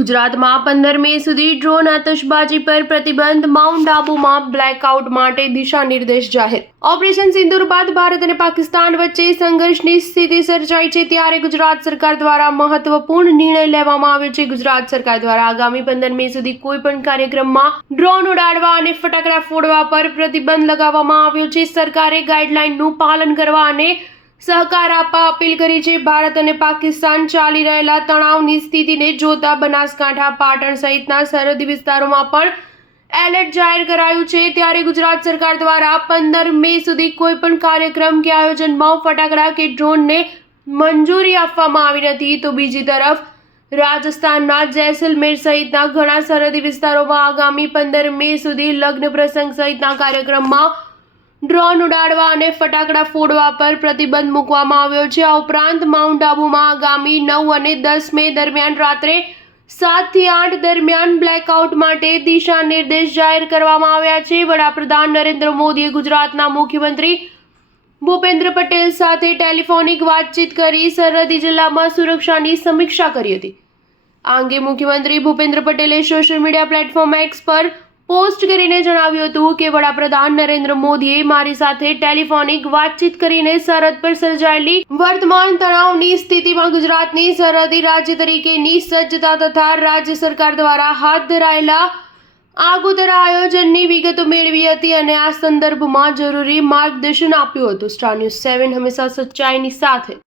ગુજરાતમાં 15 મે સુધી ડ્રોન આતશબાજી પર પ્રતિબંધ. માઉન્ટ આબુમાં બ્લેકઆઉટ માટે દિશા નિર્દેશ જાહેર. ઓપરેશન સિંદૂર બાદ ભારત અને પાકિસ્તાન વચ્ચે સંઘર્ષની સ્થિતિ સર્જાઈ છે, ત્યારે ગુજરાત સરકાર દ્વારા મહત્વપૂર્ણ નિર્ણય લેવામાં આવ્યો છે. ગુજરાત સરકાર દ્વારા આગામી 15 મે સુધી કોઈ પણ કાર્યક્રમમાં ડ્રોન ઉડાડવા અને ફટાકડા ફોડવા પર પ્રતિબંધ લગાવવામાં આવ્યો છે. સરકારે ગાઈડલાઈનનું પાલન કરવા અને સહકાર આપવા અપીલ કરી છે. ભારત અને પાકિસ્તાન ચાલી રહેલા તણાવની સ્થિતિને જોતા બનાસકાંઠા, પાટણ સહિતના સરહદી વિસ્તારોમાં પણ એલર્ટ જાહેર કરાયું છે. ત્યારે ગુજરાત સરકાર દ્વારા 15 મે સુધી કોઈ પણ કાર્યક્રમ કે આયોજનમાં ફટાકડા કે ડ્રોનને મંજૂરી આપવામાં આવી નથી. તો બીજી તરફ રાજસ્થાનના જેસલમેર સહિતના ઘણા સરહદી વિસ્તારોમાં આગામી 15 મે સુધી લગ્ન પ્રસંગ સહિતના કાર્યક્રમમાં ડ્રોન ઉડાડવા અને ફટાકડા ફોડવા પર પ્રતિબંધ મૂકવામાં આવ્યો છે. આ ઉપરાંત માઉન્ટ આબુમાં આગામી 9 અને 10 મે દરમિયાન રાત્રે 7 થી 8 દરમિયાન બ્લેકઆઉટ માટે દિશા નિર્દેશ જાહેર કરવામાં આવ્યા છે. વડાપ્રધાન નરેન્દ્ર મોદીએ ગુજરાતના મુખ્યમંત્રી ભૂપેન્દ્ર પટેલ સાથે ટેલિફોનિક વાતચીત કરી સરહદી જિલ્લામાં સુરક્ષાની સમીક્ષા કરી હતી. આ અંગે મુખ્યમંત્રી ભૂપેન્દ્ર પટેલે સોશિયલ મીડિયા પ્લેટફોર્મ એક્સ પર પોસ્ટ કરીને જણાવ્યું હતું કે વડાપ્રધાન નરેન્દ્ર મોદીએ મારી સાથે ટેલિફોનિક વાતચીત કરીને સરહદ પર સર્જાયેલી વર્તમાન તણાવની સ્થિતિમાં ગુજરાતની સરહદી રાજ્ય તરીકેની સજ્જતા તથા રાજ્ય સરકાર દ્વારા હાથ ધરાયેલા આગોતરા આયોજનની વિગતો મેળવી હતી અને આ સંદર્ભમાં જરૂરી માર્ગદર્શન આપ્યું હતું. સ્ટાર ન્યૂઝ 7 હંમેશા સચ્ચાઈની સાથે.